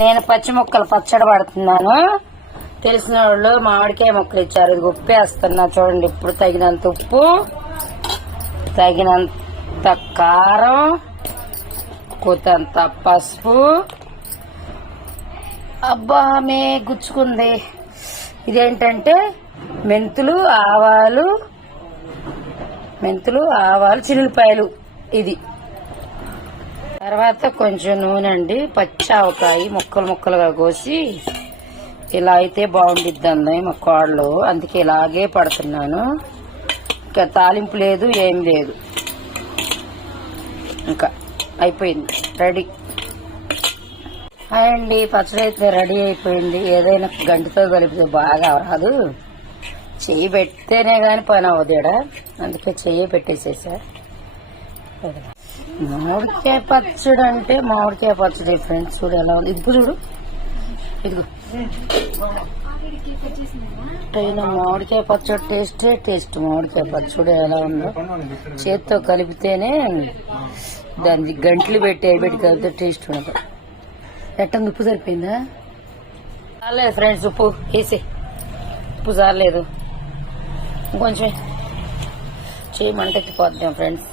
నేను పచ్చి ముక్కలు పచ్చడి పడుతున్నాను. తెలిసిన వాళ్ళు మామిడికాయ ముక్కలు ఇచ్చారు. ఇది ఉప్పేస్తున్నా చూడండి. ఇప్పుడు తగినంత ఉప్పు, తగినంత కారం, కొంత పసుపు. అబ్బా మే గుచ్చుకుంది. ఇదేంటంటే మెంతులు, ఆవాలు, చిన్నులపాయలు. ఇది తర్వాత కొంచెం నూనె అండి. పచ్చి ఆవకాయ ముక్కలుగా కోసి ఇలా అయితే బాగుండిద్ది అంది మా కోళ్ళు. అందుకే ఇలాగే పడుతున్నాను. ఇంకా తాలింపు లేదు, ఏం లేదు. ఇంకా అయిపోయింది, రెడీ. అండి పచ్చడి అయితే రెడీ అయిపోయింది. ఏదైనా గంటితో కలిపితే బాగా రాదు. చెయ్యి పెడితేనే గాని పని అవ్వదేడ. అందుకే చెయ్యి పెట్టేసేసా. మామిడికాయ పచ్చడి అంటే మామిడికాయ పచ్చడి ఫ్రెండ్స్. చూడు ఎలా ఉంది. ఇప్పుడు చూడు, ఇదిగో మామిడికాయ పచ్చడి టేస్ట్. మామిడికాయ పచ్చడి ఎలా ఉందో చేత్తో కలిపితేనే, దాన్ని గంటలు పెట్టి కలిపితే టేస్ట్ ఉండదు. ఎట్టంది? ఉప్పు సరిపోయిందా? చాలేదు ఫ్రెండ్స్, ఉప్పు వేసి. ఉప్పు చాలేదు, కొంచెం చేయి మంటెత్తిపోద్దాం ఫ్రెండ్స్.